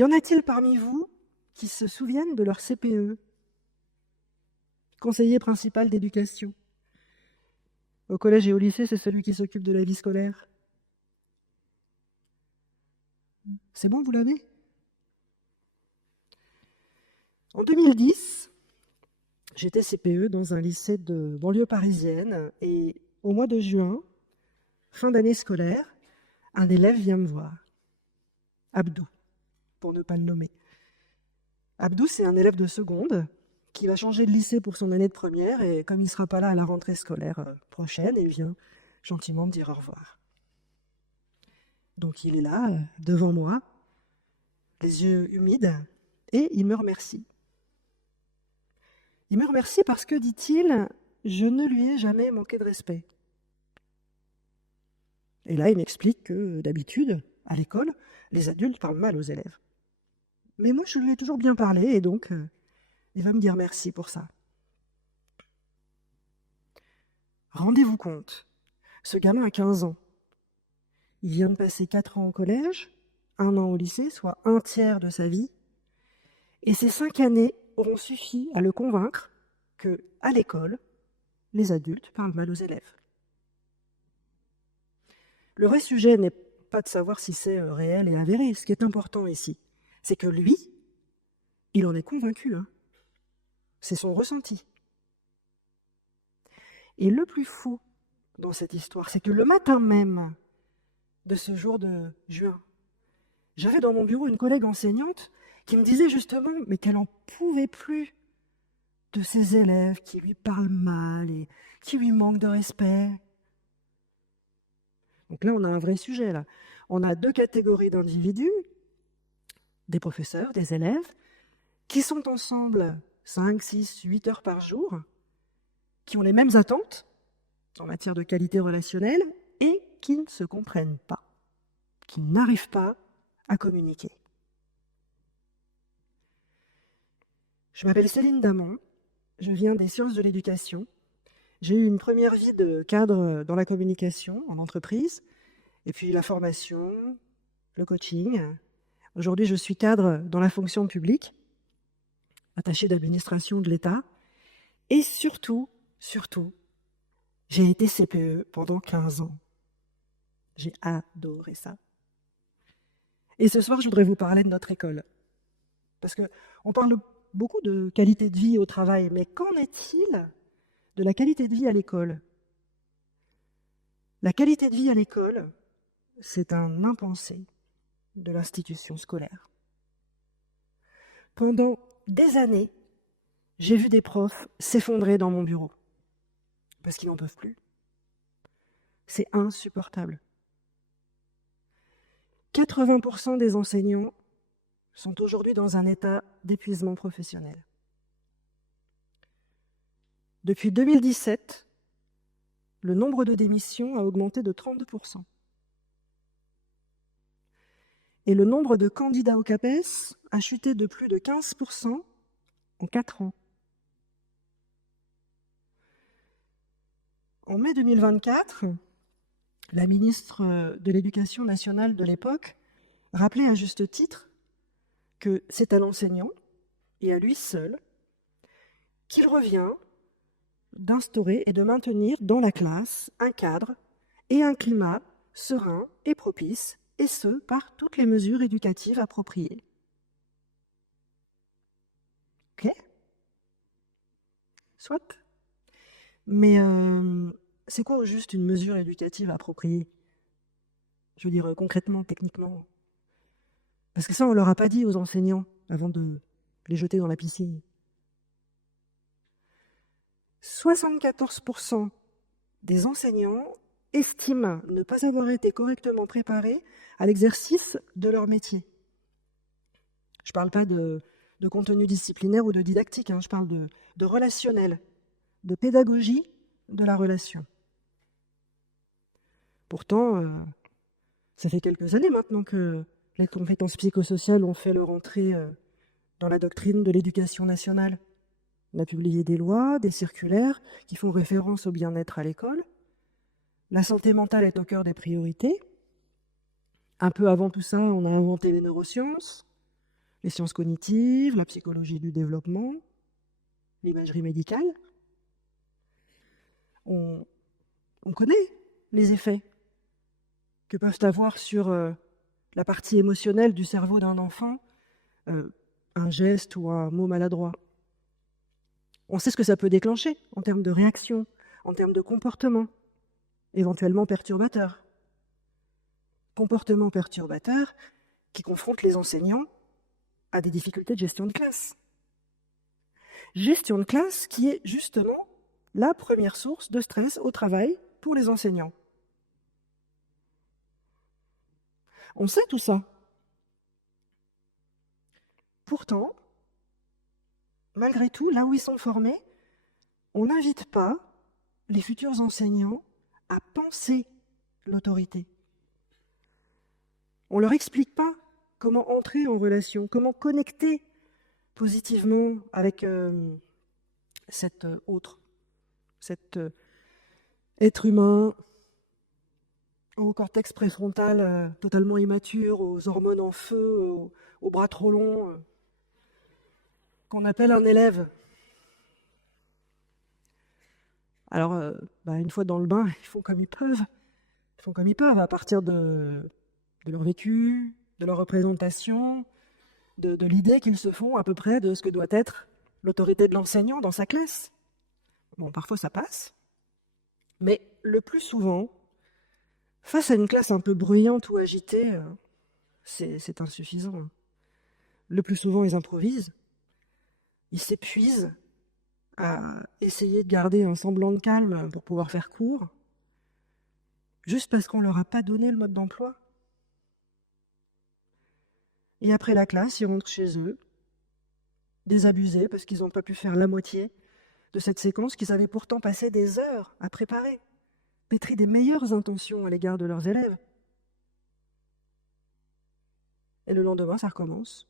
Y en a-t-il parmi vous qui se souviennent de leur CPE, conseiller principal d'éducation? Au collège et au lycée, c'est celui qui s'occupe de la vie scolaire. C'est bon, vous l'avez? En 2010, j'étais CPE dans un lycée de banlieue parisienne et au mois de juin, fin d'année scolaire, un élève vient me voir. Abdou, pour ne pas le nommer. Abdou, c'est un élève de seconde qui va changer de lycée pour son année de première et comme il ne sera pas là à la rentrée scolaire prochaine, il vient gentiment me dire au revoir. Donc il est là, devant moi, les yeux humides, et il me remercie. Il me remercie parce que, dit-il, je ne lui ai jamais manqué de respect. Et là, il m'explique que d'habitude, à l'école, les adultes parlent mal aux élèves. Mais moi, je lui ai toujours bien parlé, et donc, il va me dire merci pour ça. Rendez-vous compte, ce gamin a 15 ans. Il vient de passer 4 ans au collège, 1 an au lycée, soit un tiers de sa vie. Et ces 5 années auront suffi à le convaincre que, à l'école, les adultes parlent mal aux élèves. Le vrai sujet n'est pas de savoir si c'est réel et avéré. Ce qui est important ici, c'est que lui, il en est convaincu. C'est son ressenti. Et le plus fou dans cette histoire, c'est que le matin même de ce jour de juin, j'avais dans mon bureau une collègue enseignante qui me disait justement mais qu'elle n'en pouvait plus de ses élèves qui lui parlent mal et qui lui manquent de respect. Donc là, on a un vrai sujet. Là. On a 2 catégories d'individus, des professeurs, des élèves, qui sont ensemble 5, 6, 8 heures par jour, qui ont les mêmes attentes en matière de qualité relationnelle et qui ne se comprennent pas, qui n'arrivent pas à communiquer. Je m'appelle Céline Damon, je viens des sciences de l'éducation. J'ai eu une première vie de cadre dans la communication en entreprise, et puis la formation, le coaching. Aujourd'hui, je suis cadre dans la fonction publique, attachée d'administration de l'État, et surtout, j'ai été CPE pendant 15 ans. J'ai adoré ça. Et ce soir, je voudrais vous parler de notre école. Parce qu'on parle beaucoup de qualité de vie au travail, mais qu'en est-il de la qualité de vie à l'école? La qualité de vie à l'école, c'est un impensé de l'institution scolaire. Pendant des années, j'ai vu des profs s'effondrer dans mon bureau parce qu'ils n'en peuvent plus. C'est insupportable. 80% des enseignants sont aujourd'hui dans un état d'épuisement professionnel. Depuis 2017, le nombre de démissions a augmenté de 32%. Et le nombre de candidats au CAPES a chuté de plus de 15% en 4 ans. En mai 2024, la ministre de l'Éducation nationale de l'époque rappelait à juste titre que c'est à l'enseignant, et à lui seul, qu'il revient d'instaurer et de maintenir dans la classe un cadre et un climat serein et propice, et ce, par toutes les mesures éducatives appropriées. Ok ? Soit. Mais c'est quoi au juste une mesure éducative appropriée? Je veux dire concrètement, techniquement. Parce que ça, on ne leur a pas dit aux enseignants avant de les jeter dans la piscine. 74% des enseignants estiment ne pas avoir été correctement préparés à l'exercice de leur métier. Je ne parle pas de contenu disciplinaire ou de didactique, je parle de relationnel, de pédagogie de la relation. Pourtant, ça fait quelques années maintenant que les compétences psychosociales ont fait leur entrée dans la doctrine de l'éducation nationale. On a publié des lois, des circulaires qui font référence au bien-être à l'école. La santé mentale est au cœur des priorités. Un peu avant tout ça, on a inventé les neurosciences. les sciences cognitives, la psychologie du développement, l'imagerie médicale. On connaît les effets que peuvent avoir sur la partie émotionnelle du cerveau d'un enfant un geste ou un mot maladroit. On sait ce que ça peut déclencher en termes de réaction, en termes de comportement, éventuellement perturbateur. Comportement perturbateur qui confronte les enseignants à des difficultés de gestion de classe. Gestion de classe qui est justement la première source de stress au travail pour les enseignants. On sait tout ça. Pourtant, malgré tout, là où ils sont formés, on n'invite pas les futurs enseignants à penser l'autorité. On ne leur explique pas comment entrer en relation, comment connecter positivement avec cet autre, cet être humain au cortex préfrontal totalement immature, aux hormones en feu, aux bras trop longs, qu'on appelle un élève. Alors, une fois dans le bain, ils font comme ils peuvent. Ils font comme ils peuvent à partir de leur vécu, de leur représentation, de l'idée qu'ils se font à peu près de ce que doit être l'autorité de l'enseignant dans sa classe. Bon, parfois ça passe, mais le plus souvent, face à une classe un peu bruyante ou agitée, c'est insuffisant. Le plus souvent, ils improvisent, ils s'épuisent à essayer de garder un semblant de calme pour pouvoir faire court, juste parce qu'on ne leur a pas donné le mode d'emploi. Et après la classe, ils rentrent chez eux, désabusés parce qu'ils n'ont pas pu faire la moitié de cette séquence qu'ils avaient pourtant passé des heures à préparer, pétris des meilleures intentions à l'égard de leurs élèves. Et le lendemain, ça recommence.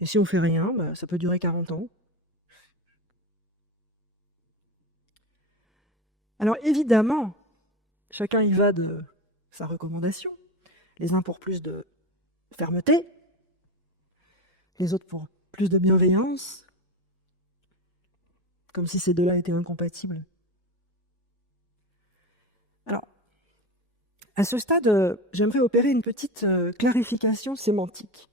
Et si on fait rien, ça peut durer 40 ans. Alors évidemment, chacun y va de sa recommandation. Les uns pour plus de fermeté, les autres pour plus de bienveillance, comme si ces deux-là étaient incompatibles. Alors, à ce stade, j'aimerais opérer une petite clarification sémantique.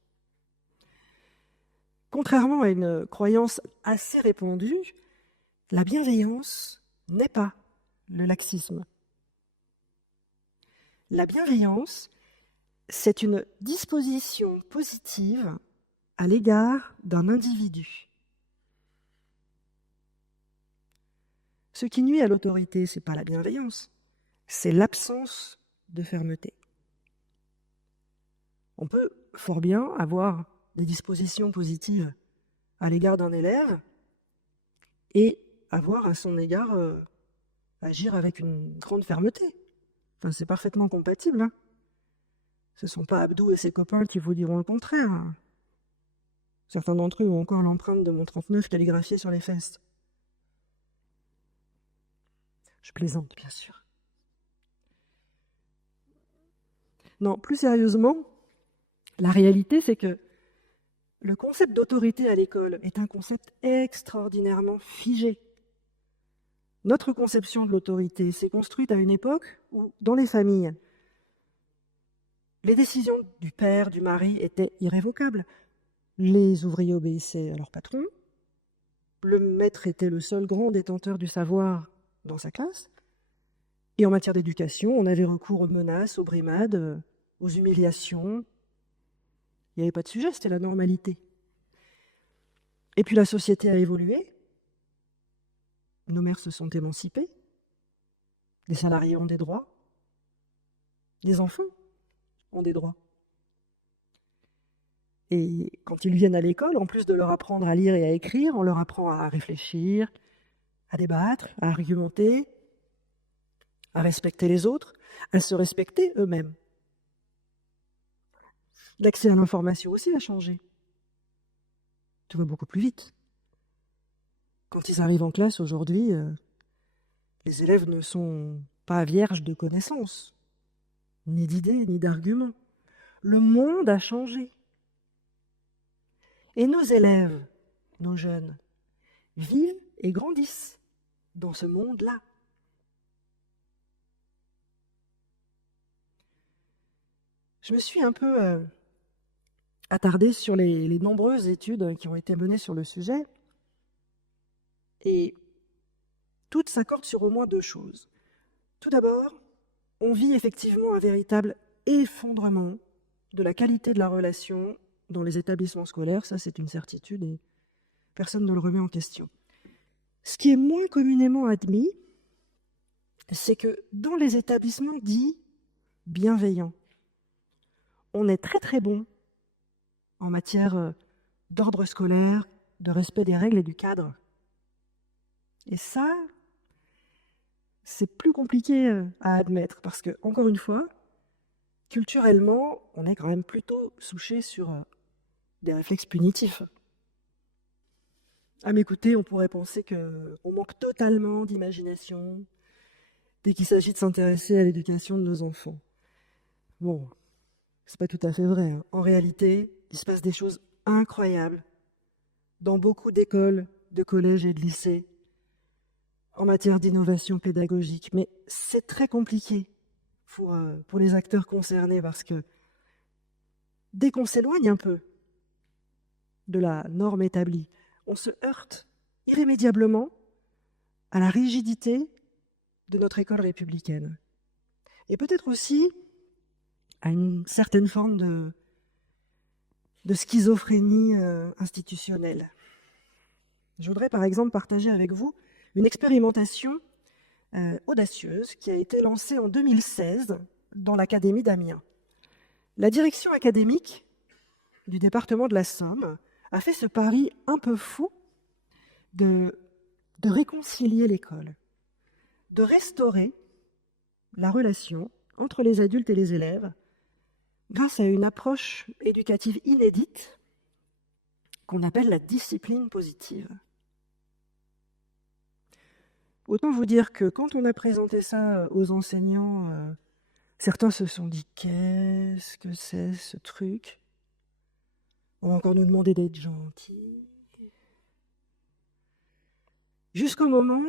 Contrairement à une croyance assez répandue, la bienveillance n'est pas le laxisme. La bienveillance, c'est une disposition positive à l'égard d'un individu. Ce qui nuit à l'autorité, ce n'est pas la bienveillance, c'est l'absence de fermeté. On peut fort bien avoir des dispositions positives à l'égard d'un élève et avoir à son égard agir avec une grande fermeté. Enfin, c'est parfaitement compatible. Hein. Ce ne sont pas Abdou et ses copains qui vous diront le contraire. Certains d'entre eux ont encore l'empreinte de mon 39 calligraphiée sur les fesses. Je plaisante, bien sûr. Non, plus sérieusement, la réalité, c'est que le concept d'autorité à l'école est un concept extraordinairement figé. Notre conception de l'autorité s'est construite à une époque où, dans les familles, les décisions du père, du mari étaient irrévocables. Les ouvriers obéissaient à leur patron. Le maître était le seul grand détenteur du savoir dans sa classe. Et en matière d'éducation, on avait recours aux menaces, aux brimades, aux humiliations. Il n'y avait pas de sujet, c'était la normalité. Et puis la société a évolué. Nos mères se sont émancipées. Les salariés ont des droits. Les enfants ont des droits. Et quand ils viennent à l'école, en plus de leur apprendre à lire et à écrire, on leur apprend à réfléchir, à débattre, à argumenter, à respecter les autres, à se respecter eux-mêmes. L'accès à l'information aussi a changé. Tout va beaucoup plus vite. Quand ils arrivent en classe aujourd'hui, les élèves ne sont pas vierges de connaissances, ni d'idées, ni d'arguments. Le monde a changé. Et nos élèves, nos jeunes, vivent et grandissent dans ce monde-là. Je me suis un peu attardée sur les nombreuses études qui ont été menées sur le sujet, et toutes s'accordent sur au moins deux choses. Tout d'abord, on vit effectivement un véritable effondrement de la qualité de la relation dans les établissements scolaires, ça c'est une certitude et personne ne le remet en question. Ce qui est moins communément admis, c'est que dans les établissements dits bienveillants, on est très très bon en matière d'ordre scolaire, de respect des règles et du cadre. Et ça, c'est plus compliqué à admettre parce que, encore une fois, culturellement, on est quand même plutôt souché sur des réflexes punitifs. À m'écouter, on pourrait penser qu'on manque totalement d'imagination dès qu'il s'agit de s'intéresser à l'éducation de nos enfants. Bon, c'est pas tout à fait vrai, hein. En réalité, il se passe des choses incroyables dans beaucoup d'écoles, de collèges et de lycées en matière d'innovation pédagogique. Mais c'est très compliqué pour les acteurs concernés parce que dès qu'on s'éloigne un peu de la norme établie, on se heurte irrémédiablement à la rigidité de notre école républicaine. Et peut-être aussi à une certaine forme de schizophrénie institutionnelle. Je voudrais par exemple partager avec vous une expérimentation audacieuse qui a été lancée en 2016 dans l'Académie d'Amiens. La direction académique du département de la Somme a fait ce pari un peu fou de réconcilier l'école, de restaurer la relation entre les adultes et les élèves grâce à une approche éducative inédite qu'on appelle la discipline positive. Autant vous dire que quand on a présenté ça aux enseignants, certains se sont dit « Qu'est-ce que c'est ce truc ? On va encore nous demander d'être gentils. » Jusqu'au moment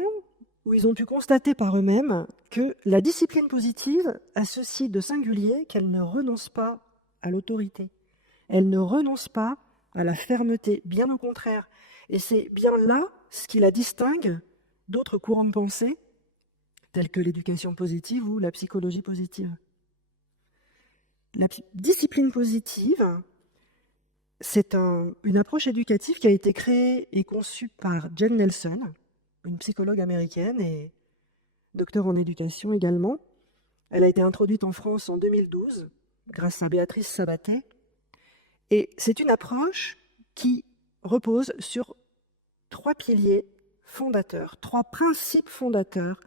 où ils ont pu constater par eux-mêmes que la discipline positive a ceci de singulier qu'elle ne renonce pas à l'autorité. Elle ne renonce pas à la fermeté, bien au contraire. Et c'est bien là ce qui la distingue d'autres courants de pensée, tels que l'éducation positive ou la psychologie positive. La discipline positive, c'est une approche éducative qui a été créée et conçue par Jen Nelson, une psychologue américaine et docteur en éducation également. Elle a été introduite en France en 2012 grâce à Béatrice Sabaté. Et c'est une approche qui repose sur trois piliers fondateurs, trois principes fondateurs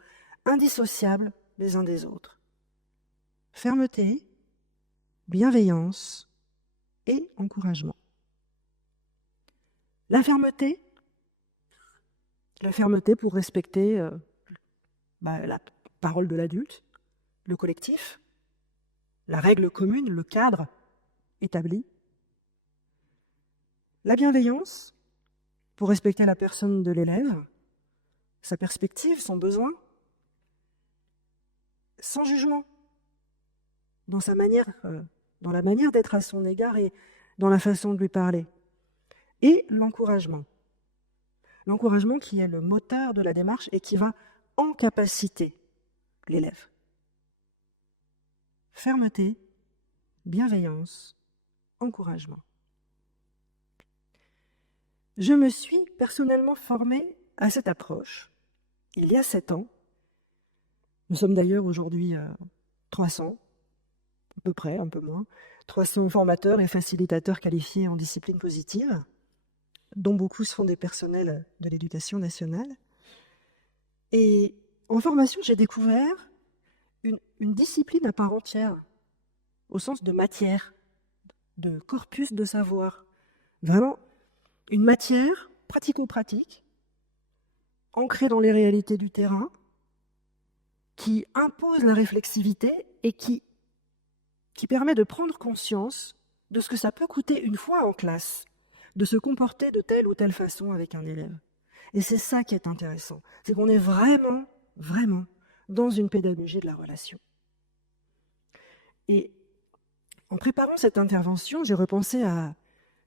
indissociables les uns des autres. Fermeté, bienveillance et encouragement. La fermeté pour respecter la parole de l'adulte, le collectif, la règle commune, le cadre établi. La bienveillance pour respecter la personne de l'élève, sa perspective, son besoin, sans jugement, dans la manière d'être à son égard et dans la façon de lui parler. Et l'encouragement. L'encouragement qui est le moteur de la démarche et qui va encapaciter l'élève. Fermeté, bienveillance, encouragement. Je me suis personnellement formée à cette approche il y a 7 ans. Nous sommes d'ailleurs aujourd'hui 300, à peu près, un peu moins, 300 formateurs et facilitateurs qualifiés en discipline positive, dont beaucoup sont des personnels de l'éducation nationale. Et en formation, j'ai découvert une discipline à part entière, au sens de matière, de corpus de savoir. Vraiment, une matière pratico-pratique, ancrée dans les réalités du terrain, qui impose la réflexivité et qui permet de prendre conscience de ce que ça peut coûter une fois en classe, de se comporter de telle ou telle façon avec un élève. Et c'est ça qui est intéressant, c'est qu'on est vraiment, vraiment dans une pédagogie de la relation. Et en préparant cette intervention, j'ai repensé à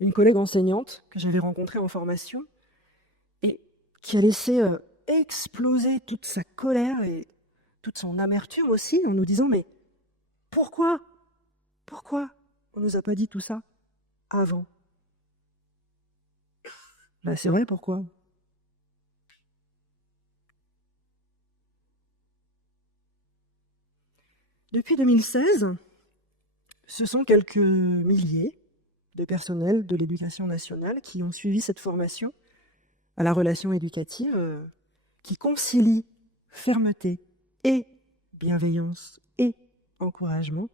une collègue enseignante que j'avais rencontrée en formation et qui a laissé exploser toute sa colère et toute son amertume aussi en nous disant « Mais pourquoi on ne nous a pas dit tout ça avant ?» Ben, c'est vrai, pourquoi? Depuis 2016, ce sont quelques milliers de personnels de l'éducation nationale qui ont suivi cette formation à la relation éducative qui concilie fermeté et bienveillance et encouragement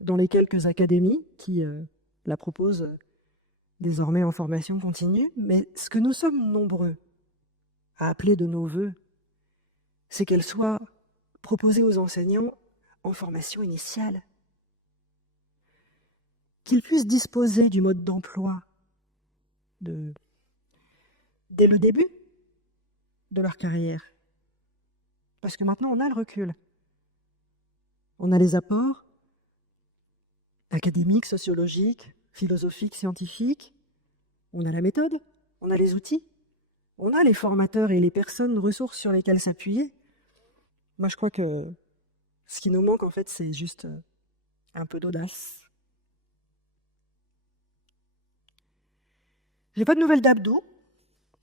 dans les quelques académies qui la proposent désormais en formation continue. Mais ce que nous sommes nombreux à appeler de nos vœux, c'est qu'elle soit proposée aux enseignants en formation initiale, qu'ils puissent disposer du mode d'emploi dès le début de leur carrière. Parce que maintenant, on a le recul. On a les apports académiques, sociologiques, philosophiques, scientifiques. On a la méthode, on a les outils, on a les formateurs et les personnes ressources sur lesquelles s'appuyer. Moi, je crois que ce qui nous manque, en fait, c'est juste un peu d'audace. J'ai pas de nouvelles d'Abdou.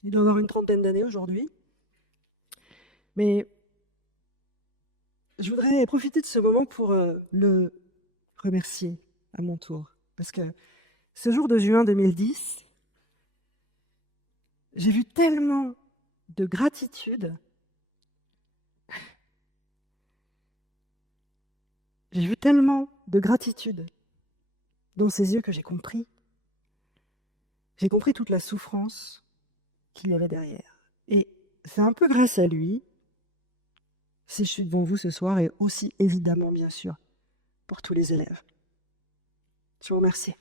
Il doit avoir une 30aine d'années aujourd'hui. Mais je voudrais profiter de ce moment pour le remercier à mon tour. Parce que ce jour de juin 2010, j'ai vu tellement de gratitude. J'ai vu tellement de gratitude dans ses yeux que j'ai compris. J'ai compris toute la souffrance qu'il y avait derrière. Et c'est un peu grâce à lui si je suis devant vous ce soir et aussi évidemment, bien sûr, pour tous les élèves. Je vous remercie.